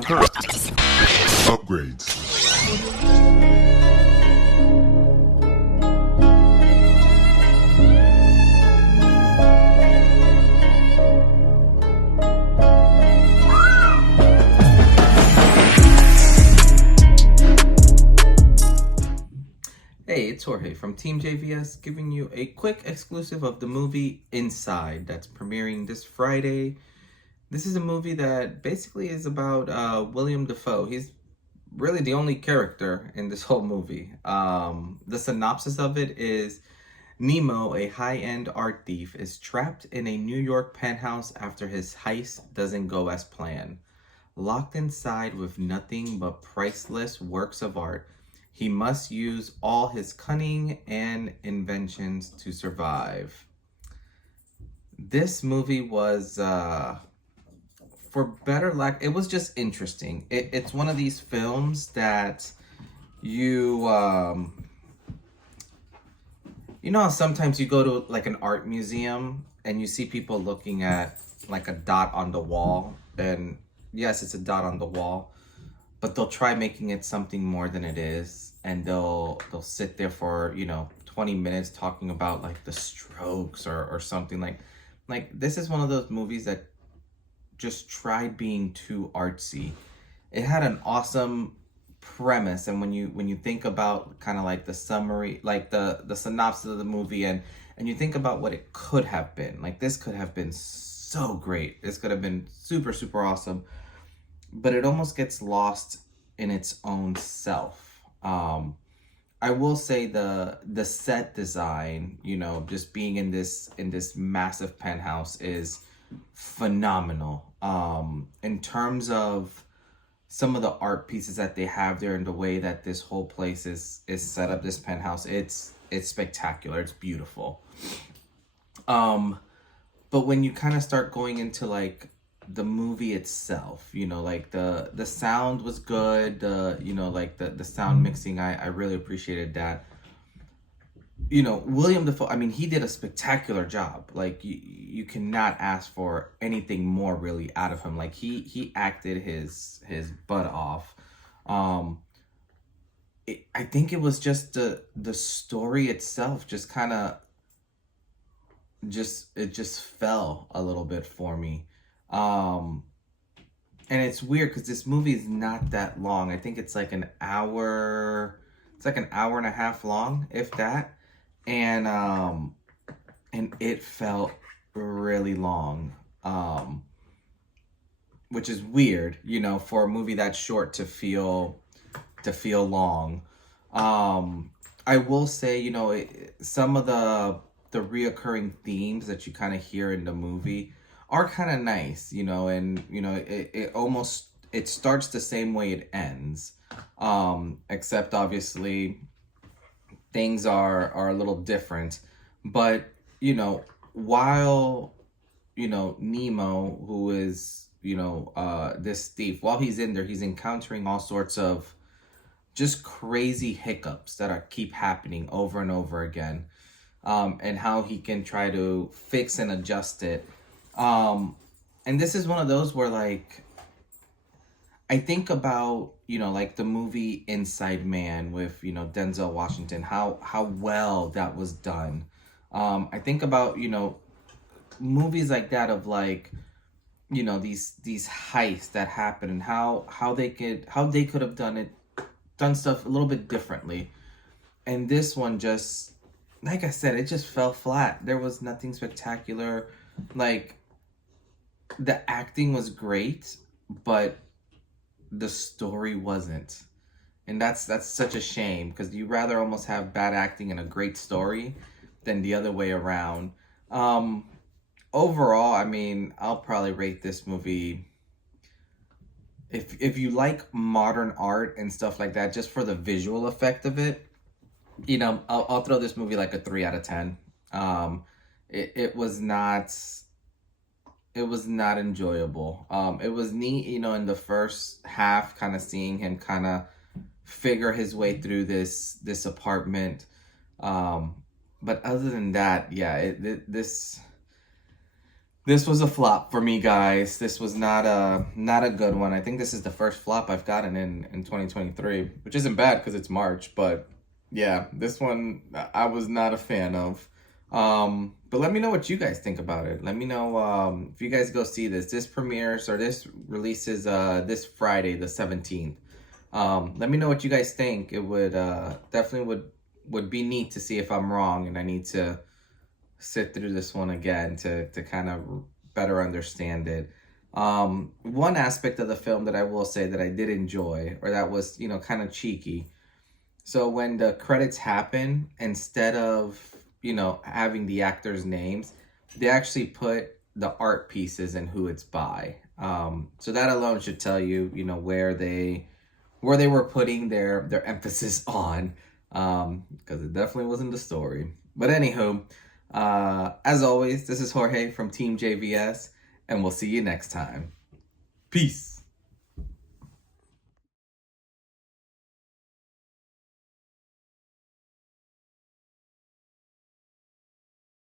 Upgrades. Hey, it's Jorge from TeamJVS giving you a quick exclusive of the movie Inside that's premiering this Friday. This is a movie that basically is about Willem Dafoe. He's really the only character in this whole movie. The synopsis of it is Nemo, a high-end art thief, is trapped in a New York penthouse after his heist doesn't go as planned. Locked inside with nothing but priceless works of art, he must use all his cunning and inventions to survive. This movie was, for better lack, it was just interesting. It's one of these films that you know, sometimes you go to like an art museum and you see people looking at like a dot on the wall, and yes, it's a dot on the wall, but they'll try making it something more than it is, and they'll sit there for 20 minutes talking about like the strokes or something. Like this is one of those movies that just tried being too artsy. It had an awesome premise, and when you think about kind of like the summary, like the synopsis of the movie, and you think about what it could have been, like this could have been so great. This could have been super, super awesome, but it almost gets lost in its own self. I will say the set design, just being in this massive penthouse is phenomenal. In terms of some of the art pieces that they have there and the way that this whole place is set up, this penthouse, it's spectacular. It's beautiful. But when you kind of start going into like the movie itself, like the sound was good, the sound mixing, I really appreciated that. Willem Dafoe, I mean, he did a spectacular job. Like you cannot ask for anything more really out of him. Like he acted his butt off. I think it was just the story itself just kind of it just fell a little bit for me. And it's weird because this movie is not that long. I think it's like an hour and a half long, if that. And it felt really long, which is weird, for a movie that short to feel long. I will say, some of the reoccurring themes that you kind of hear in the movie are kind of nice, and it starts the same way it ends, except obviously things are a little different. But while Nemo, who is this thief, while he's in there, he's encountering all sorts of just crazy hiccups that keep happening over and over again, and how he can try to fix and adjust it. And this is one of those where, like, I think about, like the movie Inside Man with, Denzel Washington, how well that was done. I think about, movies like that of like, these heists that happen, and how they could have done stuff a little bit differently. And this one just, like I said, it just fell flat. There was nothing spectacular. Like, the acting was great, but the story wasn't. And that's such a shame, because you rather almost have bad acting and a great story than the other way around. Overall, I mean, I'll probably rate this movie, if you like modern art and stuff like that, just for the visual effect of it, I'll throw this movie like a 3 out of 10. It was not enjoyable. It was neat, in the first half, kind of seeing him kind of figure his way through this apartment. But other than that, yeah, this This was a flop for me, guys. This was not a good one. I think this is the first flop I've gotten in 2023, which isn't bad because it's March, but yeah, this one I was not a fan of. But let me know what you guys think about it. Let me know if you guys go see this. This premieres, or this releases this Friday, the 17th. Let me know what you guys think. It would definitely would be neat to see if I'm wrong and I need to sit through this one again to kind of better understand it. One aspect of the film that I will say that I did enjoy, or that was, you know, kind of cheeky. So when the credits happen, instead of, you know, having the actors' names, they actually put the art pieces and who it's by. So that alone should tell you, you know, where they were putting their emphasis on, because it definitely wasn't the story. But anywho, as always, this is Jorge from TeamJVS, and we'll see you next time. Peace.